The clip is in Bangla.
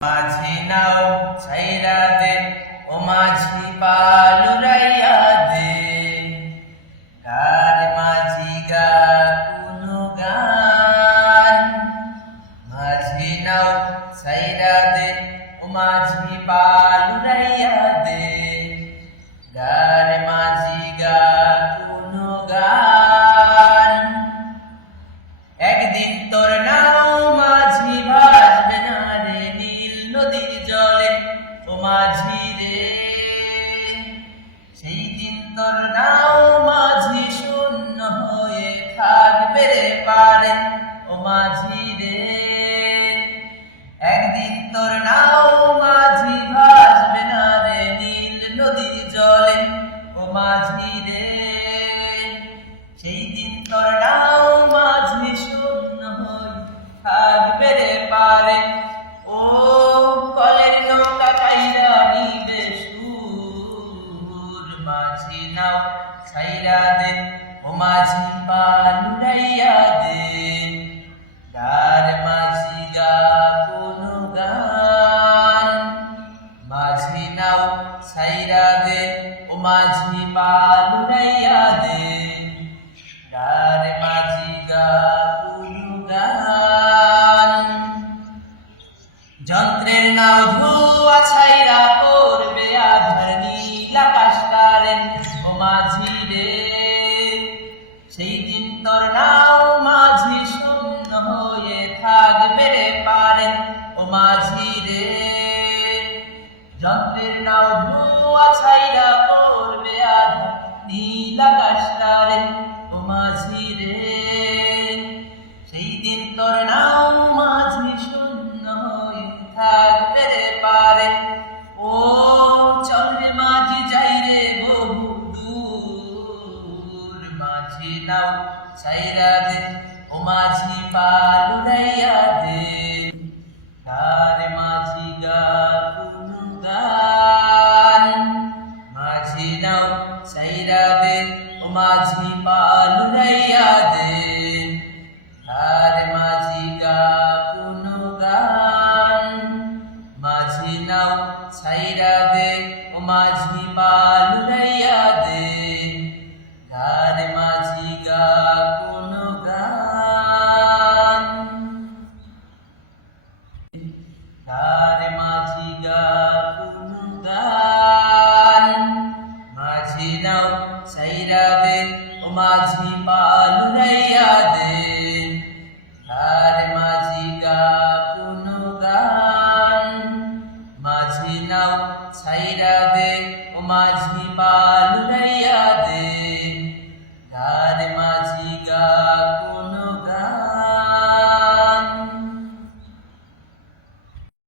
মাঝি নাও ছাইরা দে ও মাঝি পালুরাইয়া দে কার মাঝি গা কুনো গান মাঝি নাও ছাইরা দে ও মাঝি পালুরাইয়া দে কার মাঝি গা কুনো গান একদিন তোর নাও মাঝি ভাসবে না রে নীল নদীর জলে ও মাঝি রে সেই দিন তোর নাও মাঝি শূন্য হয়ে থাকবে রে পারে ও মাঝি রে একদিন তোর নাও মাঝি ভাসবে না রে নীল নদীর জলে ও মাঝি রে সেই দিন তোর নাও মাঝি শূন্য হয়ে থাকবে রে পারে ও কলের নৌকা কাইরা নিবে সুর মাঝি নাও ছাইরা দে ও মাঝি পালুরাইয়া দে গার মাঝি গা কোনো গান মাঝি নাও ছাইরা দে ও মাঝি পালুরাইয়া দে গার মাঝি গা কোনো গান যন্ত্রের নাও ধোয়া ছাইরা করবে আধার নীল আকাশ কারে ও মাঝি রে সেই দিন তোর নাও মাঝি শূন্য হয়ে থাকবে রে পারে ও মাঝি রে যন্ত্রের নাও ধোয়া ছাইরা করবে আধার নীল আকাশ কারে ও মাঝি রে সেই দিন তোর নাও মাঝি শূন্য হয়ে থাকবে রে পারে ও চল রে মাঝি যাই রে বহু দূর মাঝি নাও ছাইরা দে ও মাঝি পালুরাইয়া দে গার মাঝি গা কোনো গান মাঝি নাও ছাইরা দে ও মাঝি পালুরাইয়া দে গার মাঝি গা কোনো গান মাঝি নাও ছাইরা দে ও মাঝি পালুরাইয়া দে গার মাঝি গা কোনো গান গার মাঝি গা কোনো গান মাঝি নাও ছাইরা দে ও মাঝি পালুরাইয়া দে গার মাঝি গা কোনো গান মাঝি নাও ছাইরা দে ও মাঝি পালুরাইয়া দে।